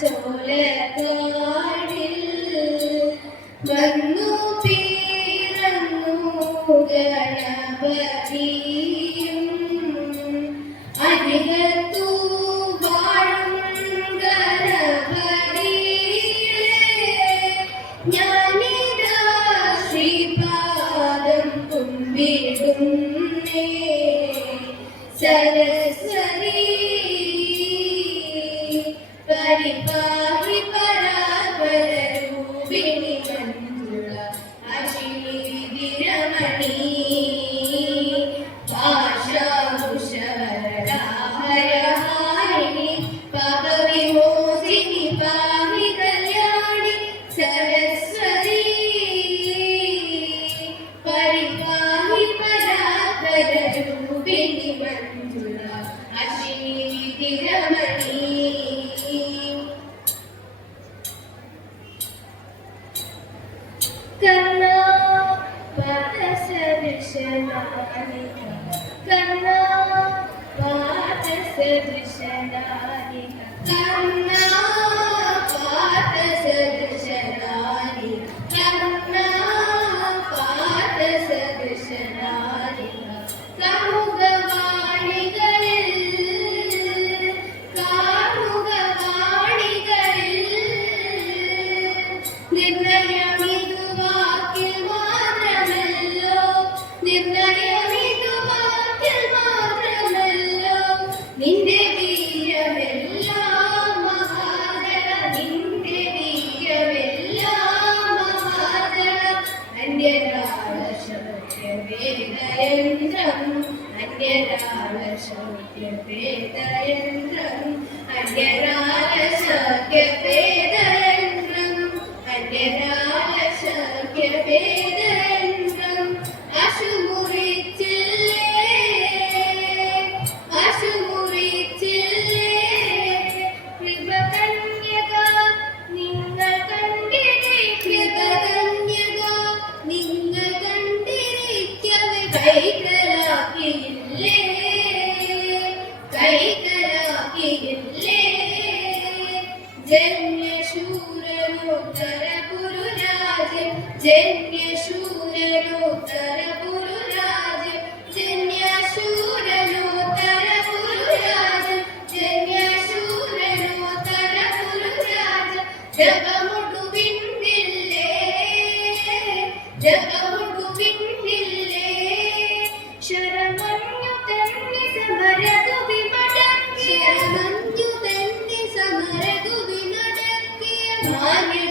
ചോലക്കാടിൽ വന്നു തീരന്നു ഗണപതി सदृशनानि कर्णा पादसदृशनानि कर्णा എന്തയരും അന്യരാ ജന്യശൂരനുത്തരപുരുരാജൻ ജന്യശൂരനുത്തരപുരുരാജൻ ജന്യശൂരനുത്തരപുരുരാജൻ ജന്യശൂരനുത്തരപുരുരാജൻ. ജഗമുടുവിന്ദില്ലേ ജഗമുടു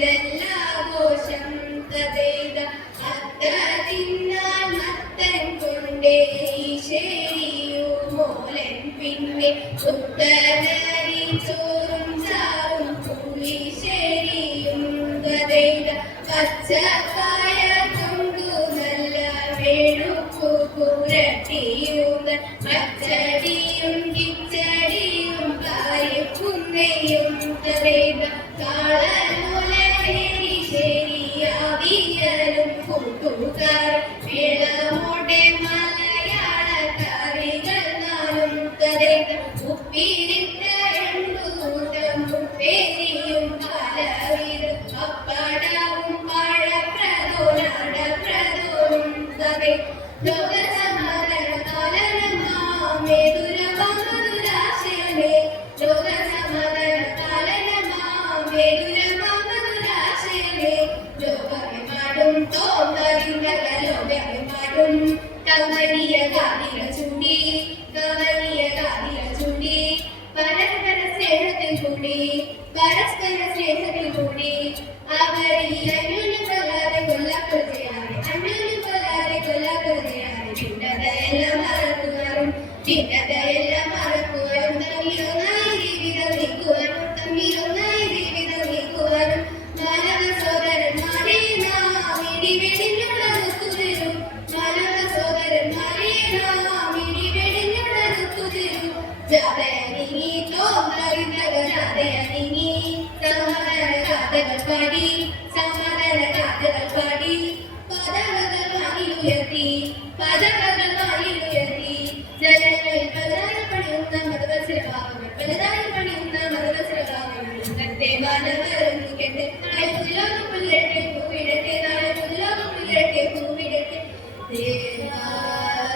സത്യക്കെന്തെല്ലാഘോഷം തതേത അത്തതിന്നാൽ മത്തൻ കൊണ്ടേ ശരിയുമോലൻ പിന്നെ ഉത്തരരി ചോറും ചാറും പുളിശ്ശേരിയും ഗതേത പച്ചക്കായ കൊണ്ടു നല്ല വെളുപ്പു പുരട്ടിയുക പച്ചടിയും കിച്ചടിയും കായപ്പുന്നയും കരയുക tu mujer, கவனிய காதில சுண்டி கவனிய காதில சுண்டி பரஸ்பர சேகத்தில் கூடி பரஸ்பர சேகத்தில் கூடி அவரை அந்யோன்யம் கொள்ளாதே கொல்லா கொள்கிறாரே அந்யோன்யம் கொள்ளாதே கொல்லா கொள்கிறாரே பின்னதையெல்லாம் மறக்குமாறும் பின்னதையெல்லாம் పాడి సమాధాన కాదలు పాడి పదాలను అనియుయతి పదాలను అనియుయతి జలమే పదారపడి ఉన్న మదవసర భాగమే పదారపడి ఉన్న మదవసర భాగమే అంటే మానవరుని కంటే ఆయన పులాలు పుల్లెట్టే పువ్విడతే ఆయన పులాలు పుల్లెట్టే పువ్విడతే దేవార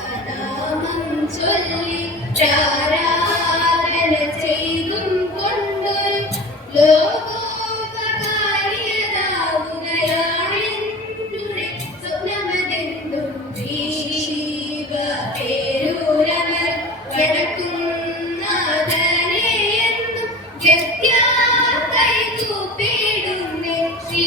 పదామం చొల్లి ചാരാധന ചെയ്തും കൊണ്ടൊരു ലോകോപകാരിയതാവുകയാണെന്നുടെ സ്വപ്നമതെന്തും പേരൂരവർ വടക്കുന്നതനെയെന്നും ജത്യാ കൈ തൂപ്പിടുന്നേ ശ്രീ